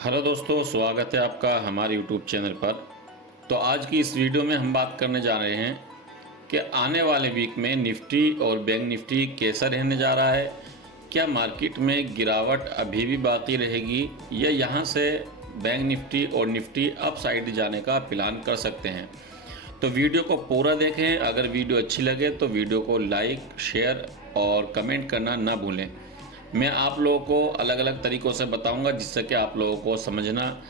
Hello दोस्तों, स्वागत है आपका हमारे यूट्यूब चैनल पर। तो आज की इस वीडियो में हम बात करने जा रहे हैं कि आने वाले वीक में निफ्टी और बैंक निफ्टी कैसा रहने जा रहा है। क्या मार्केट में गिरावट अभी भी बाकी रहेगी या यहाँ से बैंक निफ्टी और निफ्टी अप साइड जाने का प्लान कर सकते हैं। तो वीडियो को पूरा देखें। अगर वीडियो अच्छी लगे तो वीडियो को लाइक, शेयर और कमेंट करना ना भूलें। मैं आप लोगों को अलग अलग तरीक़ों से बताऊंगा जिससे कि आप लोगों को समझना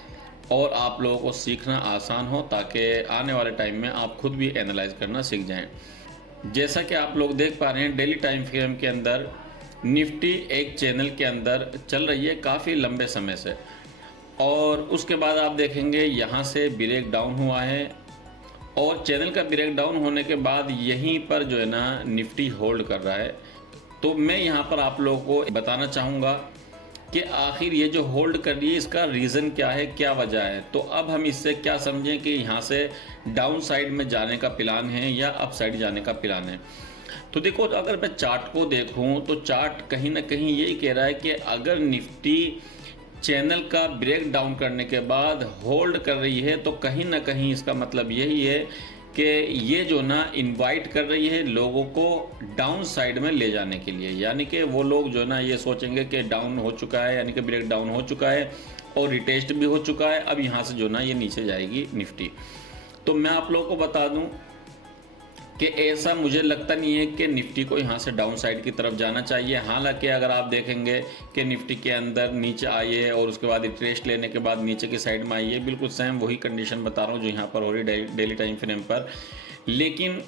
और आप लोगों को सीखना आसान हो, ताकि आने वाले टाइम में आप खुद भी एनालाइज करना सीख जाएं। जैसा कि आप लोग देख पा रहे हैं, डेली टाइम फ्रेम के अंदर निफ्टी एक चैनल के अंदर चल रही है काफ़ी लंबे समय से, और उसके बाद आप देखेंगे यहाँ से ब्रेक डाउन हुआ है और चैनल का ब्रेक डाउन होने के बाद यहीं पर जो है ना निफ्टी होल्ड कर रहा है। तो मैं यहाँ पर आप लोगों को बताना चाहूँगा कि आखिर ये जो होल्ड कर रही है इसका रीज़न क्या है, क्या वजह है। तो अब हम इससे क्या समझें कि यहाँ से डाउन साइड में जाने का प्लान है या अप साइड जाने का प्लान है। तो देखो, अगर मैं चार्ट को देखूँ तो चार्ट कहीं ना कहीं यही कह रहा है कि अगर निफ्टी चैनल का ब्रेक डाउन करने के बाद होल्ड कर रही है तो कहीं ना कहीं इसका मतलब यही है कि ये जो ना इनवाइट कर रही है लोगों को डाउन साइड में ले जाने के लिए। यानी कि वो लोग जो ना ये सोचेंगे कि डाउन हो चुका है, यानी कि ब्रेक डाउन हो चुका है और रिटेस्ट भी हो चुका है, अब यहाँ से जो ना ये नीचे जाएगी निफ्टी। तो मैं आप लोगों को बता दूं कि ऐसा मुझे लगता नहीं है कि निफ्टी को यहाँ से डाउन साइड की तरफ जाना चाहिए। हालांकि अगर आप देखेंगे कि निफ्टी के अंदर नीचे आई है और उसके बाद रिट्रेस्ट लेने के बाद नीचे की साइड में आई है, बिल्कुल सेम वही कंडीशन बता रहा हूँ जो यहाँ पर हो रही डेली टाइम फ्रेम पर। लेकिन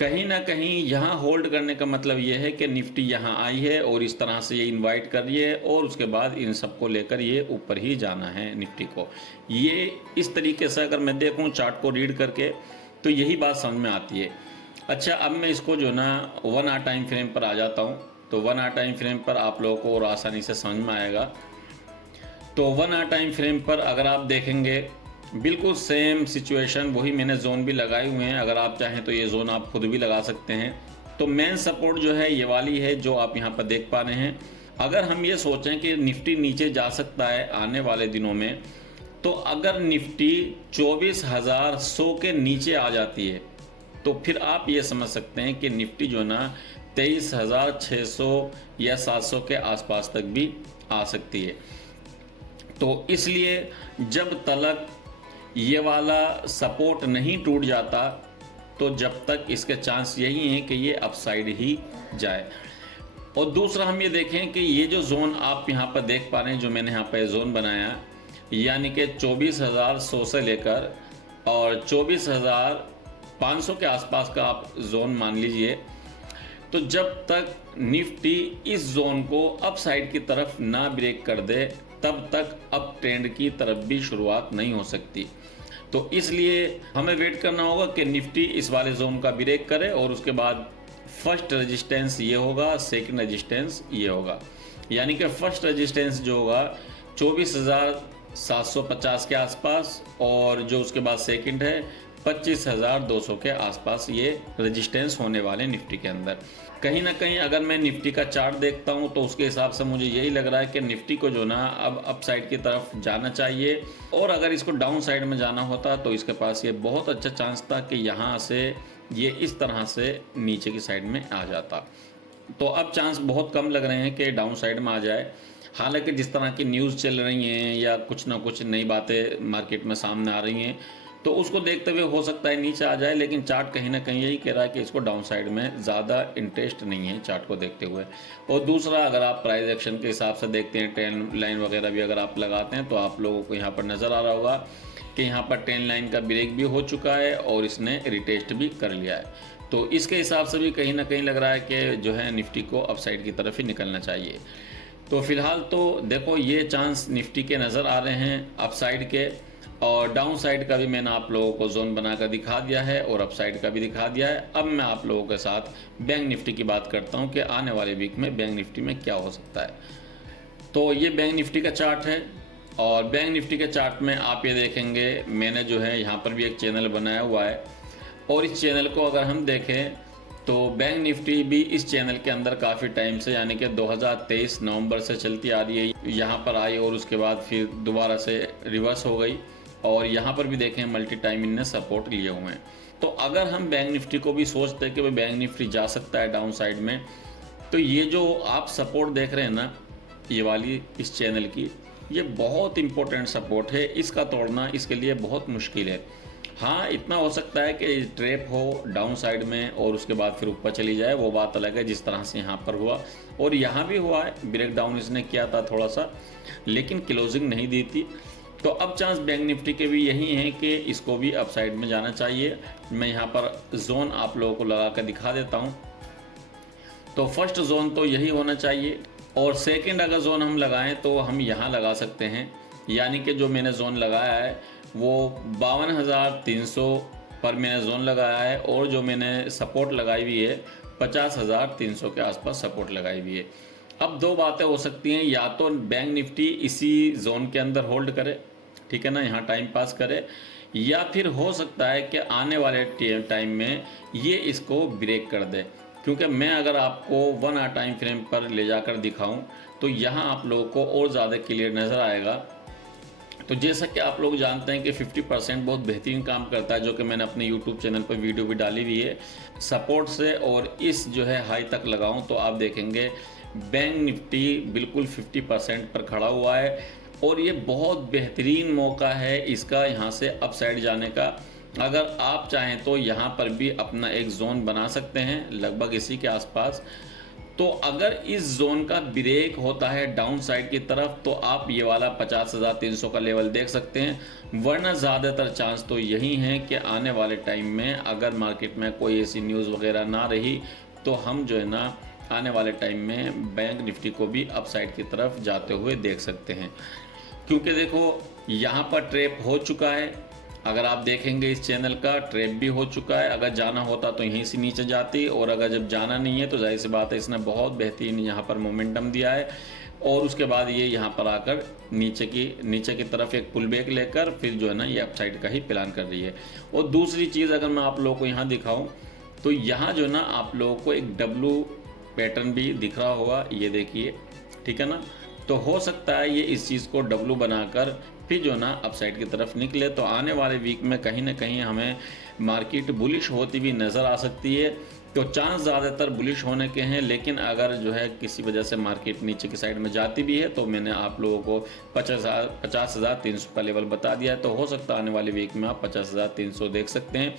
कहीं ना कहीं यहाँ होल्ड करने का मतलब ये है कि निफ्टी यहाँ आई है और इस तरह से ये इनवाइट कर रही है और उसके बाद इन सबको लेकर ये ऊपर ही जाना है निफ्टी को। ये इस तरीके से अगर मैं देखूँ चार्ट को रीड करके तो यही बात समझ में आती है। अच्छा, अब मैं इसको जो ना 1 आवर टाइम फ्रेम पर आ जाता हूँ। तो 1 आवर टाइम फ्रेम पर आप लोगों को और आसानी से समझ में आएगा। तो 1 आवर टाइम फ्रेम पर अगर आप देखेंगे बिल्कुल सेम सिचुएशन, वही मैंने जोन भी लगाए हुए हैं। अगर आप चाहें तो ये जोन आप खुद भी लगा सकते हैं। तो मेन सपोर्ट जो है ये वाली है जो आप यहाँ पर देख पा रहे हैं। अगर हम ये सोचें कि निफ्टी नीचे जा सकता है आने वाले दिनों में, तो अगर निफ्टी 24,100 के नीचे आ जाती है तो फिर आप ये समझ सकते हैं कि निफ्टी जो ना 23,600 या 700 के आसपास तक भी आ सकती है। तो इसलिए जब तक ये वाला सपोर्ट नहीं टूट जाता तो जब तक इसके चांस यही हैं कि ये अपसाइड ही जाए। और दूसरा हम ये देखें कि ये जो जोन आप यहाँ पर देख पा रहे हैं, जो मैंने यहाँ पर जोन बनाया, यानी कि 24,100 से लेकर और 24,500 के आसपास का आप जोन मान लीजिए। तो जब तक निफ्टी इस जोन को अप साइड की तरफ ना ब्रेक कर दे तब तक अप ट्रेंड की तरफ भी शुरुआत नहीं हो सकती। तो इसलिए हमें वेट करना होगा कि निफ्टी इस वाले जोन का ब्रेक करे और उसके बाद फर्स्ट रेजिस्टेंस ये होगा, सेकंड रेजिस्टेंस ये होगा। यानी कि फर्स्ट रेजिस्टेंस जो होगा 24,750 के आसपास और जो उसके बाद सेकंड है 25,200 के आसपास ये रेजिस्टेंस होने वाले निफ्टी के अंदर। कहीं ना कहीं अगर मैं निफ्टी का चार्ट देखता हूं तो उसके हिसाब से मुझे यही लग रहा है कि निफ्टी को जो ना अब अप साइड की तरफ जाना चाहिए, और अगर इसको डाउन साइड में जाना होता तो इसके पास ये बहुत अच्छा चांस था कि यहाँ से ये इस तरह से नीचे की साइड में आ जाता। तो अब चांस बहुत कम लग रहे हैं कि डाउन साइड में आ जाए। हालांकि जिस तरह की न्यूज़ चल रही हैं या कुछ ना कुछ नई बातें मार्केट में सामने आ रही हैं तो उसको देखते हुए हो सकता है नीचे आ जाए, लेकिन चार्ट कहीं ना कहीं यही कह रहा है कि इसको डाउन साइड में ज़्यादा इंटरेस्ट नहीं है चार्ट को देखते हुए। और दूसरा, अगर आप प्राइस एक्शन के हिसाब से देखते हैं, ट्रेंड लाइन वगैरह भी अगर आप लगाते हैं तो आप लोगों को यहाँ पर नज़र आ रहा होगा कि यहाँ पर ट्रेंड लाइन का ब्रेक भी हो चुका है और इसने रिटेस्ट भी कर लिया है। तो इसके हिसाब से भी कहीं ना कहीं लग रहा है कि जो है निफ्टी को अप साइड की तरफ ही निकलना चाहिए। तो फिलहाल तो देखो ये चांस निफ्टी के नज़र आ रहे हैं अप साइड के, और डाउन साइड का भी मैंने आप लोगों को जोन बनाकर दिखा दिया है और अप साइड का भी दिखा दिया है। अब मैं आप लोगों के साथ बैंक निफ्टी की बात करता हूं कि आने वाले वीक में बैंक निफ्टी में क्या हो सकता है। तो ये बैंक निफ्टी का चार्ट है, और बैंक निफ्टी के चार्ट में आप ये देखेंगे मैंने जो है यहाँ पर भी एक चैनल बनाया हुआ है, और इस चैनल को अगर हम देखें तो बैंक निफ्टी भी इस चैनल के अंदर काफ़ी टाइम से यानी कि 2023 नवंबर से चलती आ रही है। यहाँ पर आई और उसके बाद फिर दोबारा से रिवर्स हो गई और यहाँ पर भी देखें मल्टी टाइम इनने सपोर्ट लिए हुए हैं। तो अगर हम बैंक निफ्टी को भी सोचते हैं कि भाई बैंक निफ्टी जा सकता है डाउन साइड में, तो ये जो आप सपोर्ट देख रहे हैं ना, ये वाली इस चैनल की, ये बहुत इंपॉर्टेंट सपोर्ट है। इसका तोड़ना इसके लिए बहुत मुश्किल है। हाँ, इतना हो सकता है कि ट्रैप हो डाउन साइड में और उसके बाद फिर ऊपर चली जाए, वो बात अलग है, जिस तरह से यहाँ पर हुआ और यहाँ भी हुआ है। ब्रेक डाउन इसने किया था थोड़ा सा, लेकिन क्लोजिंग नहीं दी थी। तो अब चांस बैंक निफ्टी के भी यही है कि इसको भी अपसाइड में जाना चाहिए। मैं यहाँ पर जोन आप लोगों को लगा कर दिखा देता हूँ। तो फर्स्ट जोन तो यही होना चाहिए और सेकंड अगर जोन हम लगाएं तो हम यहाँ लगा सकते हैं, यानी कि जो मैंने जोन लगाया है वो 52,300 पर मैंने जोन लगाया है और जो मैंने सपोर्ट लगाई हुई है 50,300 के आसपास सपोर्ट लगाई हुई है। अब दो बातें हो सकती हैं, या तो बैंक निफ्टी इसी जोन के अंदर होल्ड करे, ठीक है ना, यहाँ टाइम पास करे, या फिर हो सकता है कि आने वाले टाइम में ये इसको ब्रेक कर दे। क्योंकि मैं अगर आपको 1 आवर टाइम फ्रेम पर ले जाकर दिखाऊं तो यहाँ आप लोगों को और ज़्यादा क्लियर नज़र आएगा। तो जैसा कि आप लोग जानते हैं कि 50% बहुत बेहतरीन काम करता है, जो कि मैंने अपने YouTube चैनल पर वीडियो भी डाली हुई है सपोर्ट से, और इस जो है हाई तक लगाऊं तो आप देखेंगे बैंक निफ्टी बिल्कुल 50% पर खड़ा हुआ है और ये बहुत बेहतरीन मौका है इसका यहाँ से अपसाइड जाने का। अगर आप चाहें तो यहाँ पर भी अपना एक जोन बना सकते हैं लगभग इसी के आसपास। तो अगर इस जोन का ब्रेक होता है डाउन साइड की तरफ तो आप ये वाला 50,300 का लेवल देख सकते हैं, वरना ज़्यादातर चांस तो यही है कि आने वाले टाइम में अगर मार्केट में कोई ऐसी न्यूज़ वगैरह ना रही तो हम जो है ना आने वाले टाइम में बैंक निफ्टी को भी अपसाइड की तरफ जाते हुए देख सकते हैं। क्योंकि देखो यहाँ पर ट्रैप हो चुका है, अगर आप देखेंगे इस चैनल का ट्रैप भी हो चुका है। अगर जाना होता तो यहीं से नीचे जाती, और अगर जब जाना नहीं है तो जाहिर सी बात है इसने बहुत बेहतरीन यहाँ पर मोमेंटम दिया है और उसके बाद ये यहाँ पर आकर नीचे की तरफ एक पुल बैक लेकर फिर जो है ना ये अपसाइड का ही प्लान कर रही है। और दूसरी चीज़ अगर मैं आप लोगों को यहाँ दिखाऊँ तो यहाँ जो है ना आप लोगों को एक डब्लू पैटर्न भी दिख रहा होगा, ये देखिए, ठीक है ना। तो हो सकता है ये इस चीज़ को डब्लू बनाकर फिर जो ना अपसाइड की तरफ निकले। तो आने वाले वीक में कहीं ना कहीं हमें मार्केट बुलिश होती भी नज़र आ सकती है। तो चांस ज़्यादातर बुलिश होने के हैं, लेकिन अगर जो है किसी वजह से मार्केट नीचे की साइड में जाती भी है तो मैंने आप लोगों को 50,300 का लेवल बता दिया है। तो हो सकता है आने वाले वीक में आप 50,300 देख सकते हैं,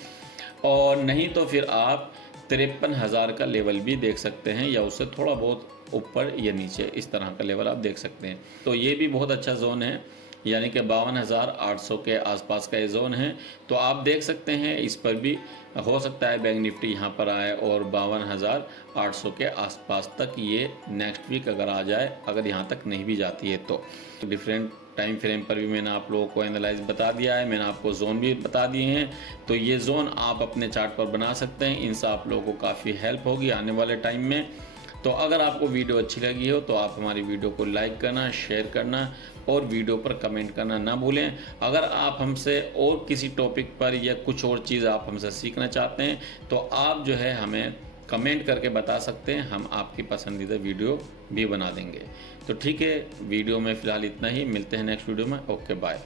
और नहीं तो फिर आप 53,000 का लेवल भी देख सकते हैं, या उससे थोड़ा बहुत ऊपर या नीचे इस तरह का लेवल आप देख सकते हैं। तो ये भी बहुत अच्छा जोन है, यानी कि 52,800 के आसपास का ये जोन है। तो आप देख सकते हैं इस पर भी हो सकता है बैंक निफ्टी यहाँ पर आए और 52,800 के आसपास तक ये नेक्स्ट वीक अगर आ जाए, अगर यहाँ तक नहीं भी जाती है तो। डिफरेंट टाइम फ्रेम पर भी मैंने आप लोगों को एनालाइज बता दिया है, मैंने आपको जोन भी बता दिए हैं। तो ये जोन आप अपने चार्ट पर बना सकते हैं, इनसे आप लोगों को काफ़ी हेल्प होगी आने वाले टाइम में। तो अगर आपको वीडियो अच्छी लगी हो तो आप हमारी वीडियो को लाइक करना, शेयर करना और वीडियो पर कमेंट करना ना भूलें। अगर आप हमसे और किसी टॉपिक पर या कुछ और चीज़ आप हमसे सीखना चाहते हैं तो आप जो है हमें कमेंट करके बता सकते हैं, हम आपकी पसंदीदा वीडियो भी बना देंगे। तो ठीक है, वीडियो में फ़िलहाल इतना ही, मिलते हैं नेक्स्ट वीडियो में। Okay, bye.